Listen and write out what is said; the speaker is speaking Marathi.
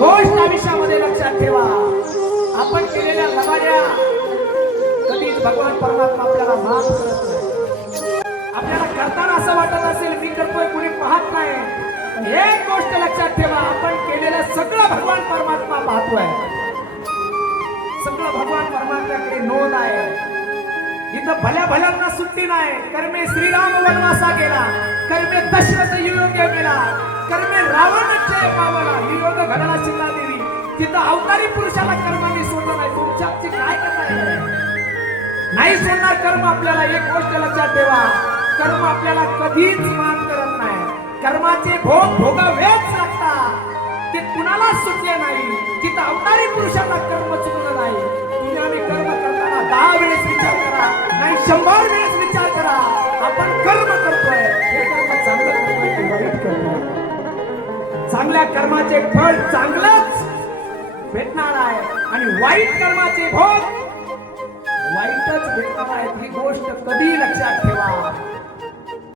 गोष्ट आयुष्यामध्ये लक्षात ठेवा, आपण केलेल्या लबाड्या कधीच भगवान परमात्मा आपल्याला माफ करत नाही. आपल्याला करताना असं वाटत असेल मी करतोय कुणी पाहत नाही, पण एक गोष्ट लक्षात ठेवा, आपण केलेलं सगळं भगवान परमात्मा पाहतोय. सगळं भगवान परमात्म्याकडे नोंद आहे. इथं भल्या भल्यांना सुट्टी नाही. कर्मे श्रीराम वनवासा गेला, कर्मे दशरथ युयोग्य गेला, कर्मे रावणचे पावला, वियोग घडला सीतादेवी. तिथं अवतारी पुरुषाला कर्माने सोडलं नाही. तुमच्या काय करताय? नाही सोडणार कर्म आपल्याला. एक गोष्ट लक्षात ठेवा, कर्म आपल्याला कधीच माफ करत नाही. कर्माचे भोग भोगावेच लागतात. ते कुणालाच सुटले नाही. तिथं अवतारी पुरुषाला कर्म चुकलं नाही. तुम्ही आम्ही कर्म करताना 10 वेळेस विचार करा, नाही 100 वेळेस विचार करा. आपण कर्म करतोय, हे कर्म चांगलं करतोय की वाईट करतोय? चांगल्या कर्माचे फळ चांगलंच भेटणार आहे आणि वाईट कर्माचे भोग वाईटच भेटणार आहेत. ही गोष्ट कधी लक्षात ठेवा.